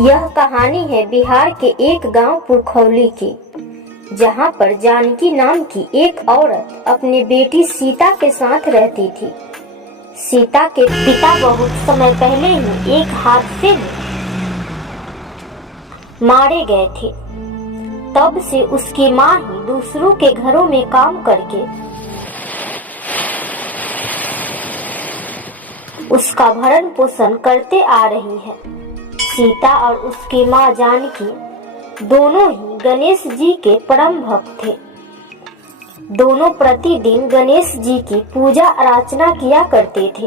यह कहानी है बिहार के एक गांव पुरखौली की, जहां पर जानकी नाम की एक औरत अपनी बेटी सीता के साथ रहती थी। सीता के पिता बहुत समय पहले ही एक हादसे में मारे गए थे। तब से उसकी माँ ही दूसरों के घरों में काम करके उसका भरण पोषण करते आ रही है। सीता और उसकी माँ जानकी दोनों ही गणेश जी के परम भक्त थे। दोनों प्रतिदिन गणेश जी की पूजा अर्चना किया करते थे।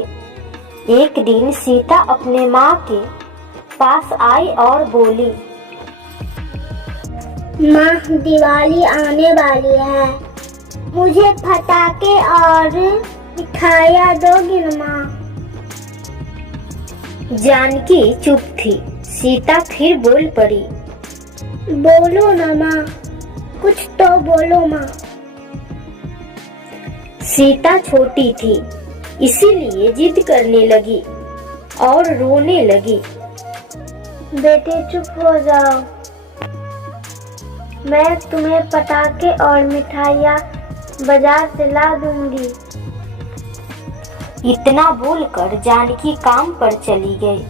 एक दिन सीता अपने माँ के पास आई और बोली, माँ, दिवाली आने वाली है, मुझे पटाखे और मिठाइयाँ दोगी ना माँ? जानकी चुप थी। सीता फिर बोल पड़ी, बोलो ना माँ, कुछ तो बोलो माँ। सीता छोटी थी, इसीलिए जिद करने लगी और रोने लगी। बेटे चुप हो जाओ, मैं तुम्हें पटाखे और मिठाइयाँ बाजार से ला दूंगी। इतना बोलकर जानकी काम पर चली गई।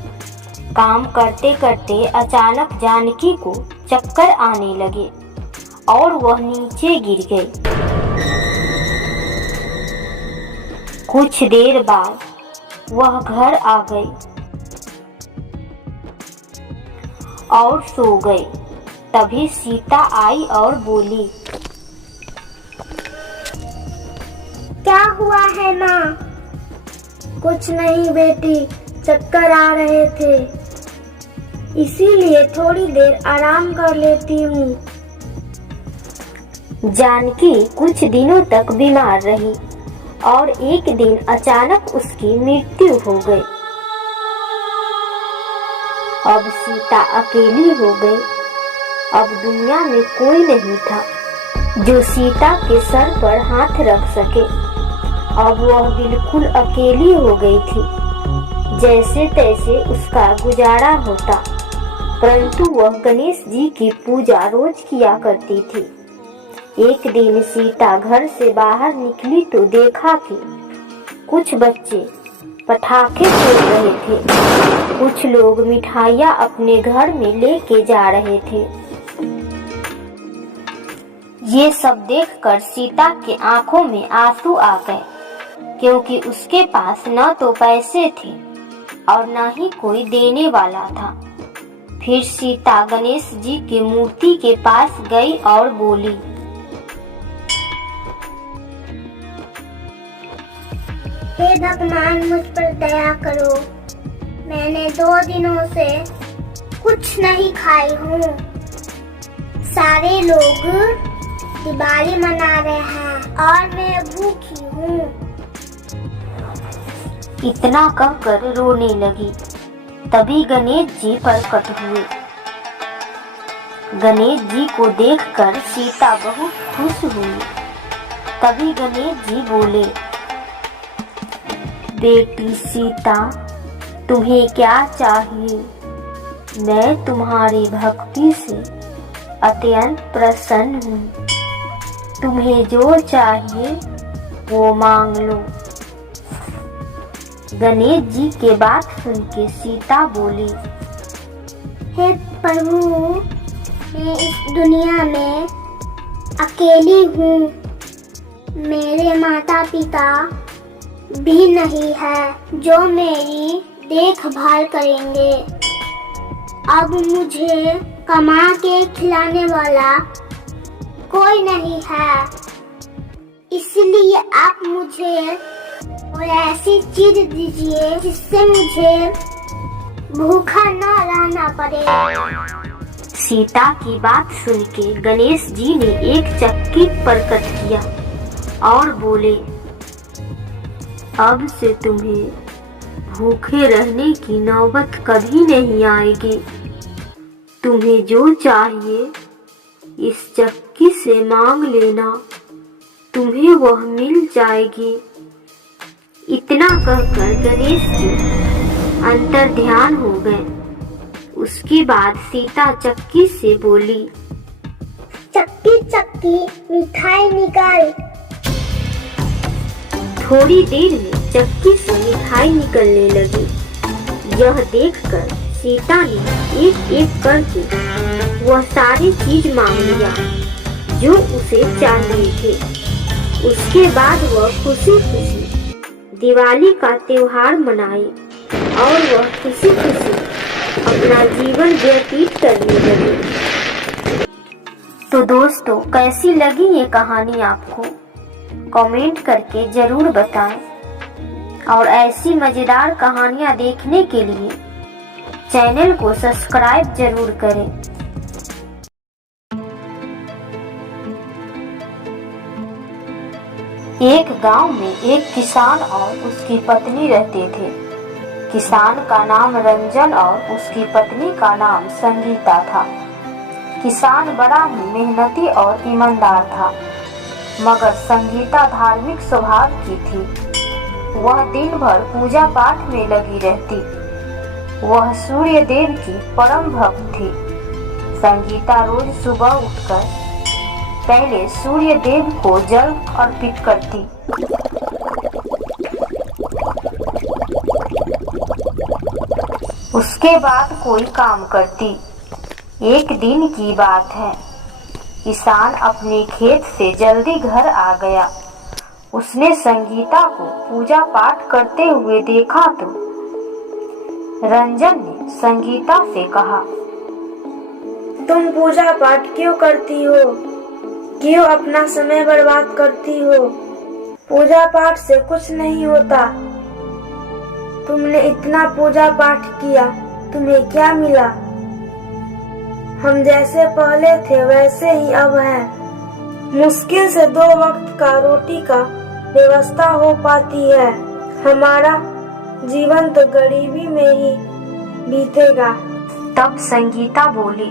काम करते करते अचानक जानकी को चक्कर आने लगे और वह नीचे गिर गई। कुछ देर बाद वह घर आ गई और सो गई। तभी सीता आई और बोली, क्या हुआ है माँ? कुछ नहीं बेटी, चक्कर आ रहे थे, इसीलिए थोड़ी देर आराम कर लेती हूँ। जानकी कुछ दिनों तक बीमार रही और एक दिन अचानक उसकी मृत्यु हो गई। अब सीता अकेली हो गई। अब दुनिया में कोई नहीं था जो सीता के सर पर हाथ रख सके। अब वह बिल्कुल अकेली हो गई थी। जैसे तैसे उसका गुजारा होता, परंतु वह गणेश जी की पूजा रोज किया करती थी। एक दिन सीता घर से बाहर निकली तो देखा कि कुछ बच्चे पटाखे फोड़ रहे थे। कुछ लोग मिठाइयाँ अपने घर में लेके जा रहे थे। ये सब देखकर सीता के आंखों में आंसू आ गए, क्योंकि उसके पास न तो पैसे थे और न ही कोई देने वाला था। फिर सीता गणेश जी की मूर्ति के पास गई और बोली, हे भगवान, मुझ पर दया करो, मैंने 2 दिनों से कुछ नहीं खाई हूँ। सारे लोग दिवाली मना रहे हैं और मैं भूखी हूँ। इतना कहकर रोने लगी। तभी गणेश जी प्रकट हुए। गणेश जी को देखकर सीता बहुत खुश हुई। तभी गणेश जी बोले, बेटी सीता, तुम्हें क्या चाहिए? मैं तुम्हारी भक्ति से अत्यंत प्रसन्न हूँ। तुम्हें जो चाहिए वो मांग लो। गणेश जी के बात सुन के सीता बोली, हे प्रभु, मैं इस दुनिया में अकेली हूँ। मेरे माता पिता भी नहीं है जो मेरी देखभाल करेंगे। अब मुझे कमा के खिलाने वाला कोई नहीं है, इसलिए आप मुझे और ऐसी चीज दीजिए जिससे मुझे भूखा न रहना पड़े। सीता की बात सुन के गणेश जी ने एक चक्की प्रकट किया और बोले, अब से तुम्हें भूखे रहने की नौबत कभी नहीं आएगी। तुम्हें जो चाहिए इस चक्की से मांग लेना, तुम्हें वह मिल जाएगी। इतना कहकर गणेश जी अंतर ध्यान हो गए। उसके बाद सीता चक्की से बोली, चक्की चक्की मिठाई निकाल। थोड़ी देर में चक्की से मिठाई निकलने लगी। यह देखकर सीता ने एक एक करके वह सारी चीज मांग लिया जो उसे चाहिए थे। उसके बाद वह खुशी खुशी दिवाली का त्योहार मनाई और वह खुशी खुशी अपना जीवन व्यतीत करने लगी। तो दोस्तों, कैसी लगी ये कहानी आपको? कमेंट करके जरूर बताएं और ऐसी मजेदार कहानियां देखने के लिए चैनल को सब्सक्राइब जरूर करें। एक गांव में एक किसान और उसकी पत्नी रहते थे। किसान का नाम रंजन और उसकी पत्नी का नाम संगीता था। किसान बड़ा ही मेहनती और ईमानदार था, मगर संगीता धार्मिक स्वभाव की थी। वह दिन भर पूजा पाठ में लगी रहती। वह सूर्य देव की परम भक्त थी। संगीता रोज सुबह उठकर पहले सूर्य देव को जल अर्पित करती। उसके बाद कोई काम करती। एक दिन की बात है, किसान अपने खेत से जल्दी घर आ गया। उसने संगीता को पूजा पाठ करते हुए देखा तो रंजन ने संगीता से कहा, तुम पूजा पाठ क्यों करती हो? क्यों अपना समय बर्बाद करती हो? पूजा पाठ से कुछ नहीं होता। तुमने इतना पूजा पाठ किया, तुम्हें क्या मिला? हम जैसे पहले थे वैसे ही अब हैं। मुश्किल से 2 वक्त का रोटी का व्यवस्था हो पाती है। हमारा जीवन तो गरीबी में ही बीतेगा। तब संगीता बोली,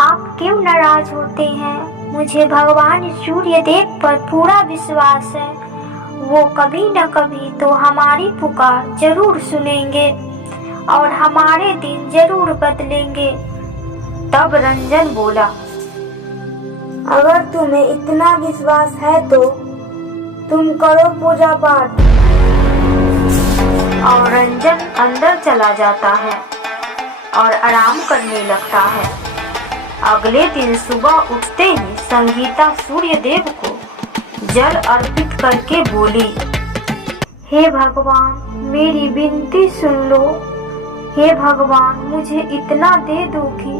आप क्यों नाराज होते हैं? मुझे भगवान सूर्य देव पर पूरा विश्वास है। वो कभी न कभी तो हमारी पुकार जरूर सुनेंगे और हमारे दिन जरूर बदलेंगे। तब रंजन बोला, अगर तुम्हें इतना विश्वास है तो तुम करो पूजा पाठ। और रंजन अंदर चला जाता है और आराम करने लगता है। अगले दिन सुबह उठते ही संगीता सूर्य देव को जल अर्पित करके बोली, हे भगवान, मेरी विनती सुन लो। हे भगवान, मुझे इतना दे दो कि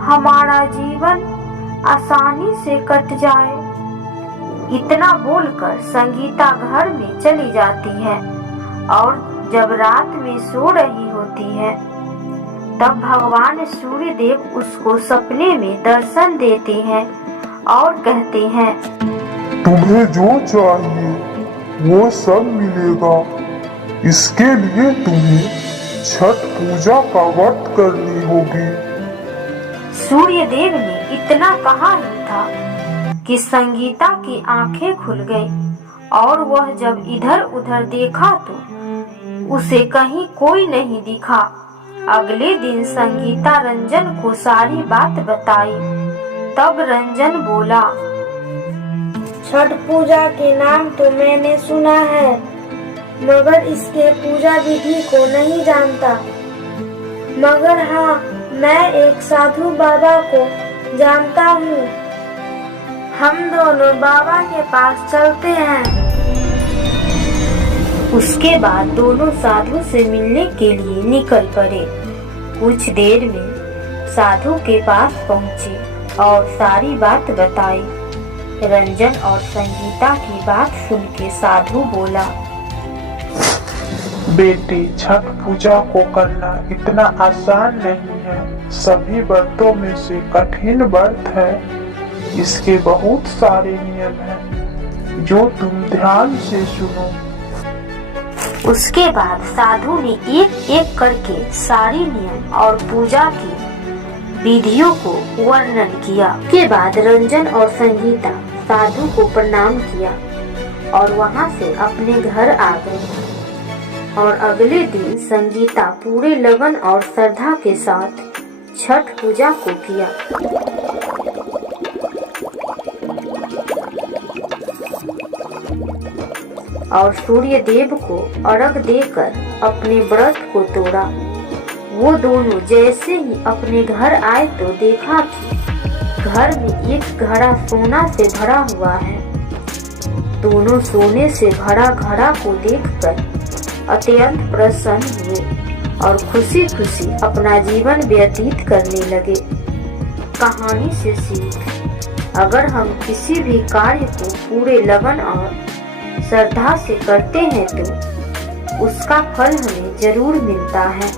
हमारा जीवन आसानी से कट जाए। इतना बोलकर संगीता घर में चली जाती है और जब रात में सो रही होती है तब भगवान सूर्य देव उसको सपने में दर्शन देते हैं और कहते हैं, तुम्हें जो चाहिए वो सब मिलेगा। इसके लिए तुम्हें छठ पूजा का व्रत करनी होगी। सूर्य देव ने इतना कहा ही था कि संगीता की आंखें खुल गई और वह जब इधर उधर देखा तो उसे कहीं कोई नहीं दिखा। अगले दिन संगीता रंजन को सारी बात बताई। तब रंजन बोला, छठ पूजा के नाम तो मैंने सुना है, मगर इसके पूजा विधि को नहीं जानता। मगर हाँ, मैं एक साधु बाबा को जानता हूँ। हम दोनों बाबा के पास चलते हैं। उसके बाद दोनों साधु से मिलने के लिए निकल पड़े। कुछ देर में साधु के पास पहुँचे और सारी बात बताई। रंजन और संगीता की बात सुन के साधु बोला, बेटी, छठ पूजा को करना इतना आसान नहीं है। सभी व्रतों में से कठिन व्रत है। इसके बहुत सारे नियम हैं जो तुम ध्यान से सुनो। उसके बाद साधु ने एक एक करके सारी नियम और पूजा की विधियों को वर्णन किया। के बाद रंजन और संगीता साधु को प्रणाम किया और वहां से अपने घर आ गए। और अगले दिन संगीता पूरे लगन और श्रद्धा के साथ छठ पूजा को किया। और सूर्य देव को अर्घ देकर अपने व्रत को तोड़ा। वो दोनों जैसे ही अपने घर आए तो देखा कि घर में एक घड़ा सोना से भरा हुआ है। दोनों सोने से भरा घड़ा को देखकर अत्यंत प्रसन्न हुए और खुशी खुशी अपना जीवन व्यतीत करने लगे। कहानी से सीख, अगर हम किसी भी कार्य को पूरे लगन और श्रद्धा से करते हैं तो उसका फल हमें जरूर मिलता है।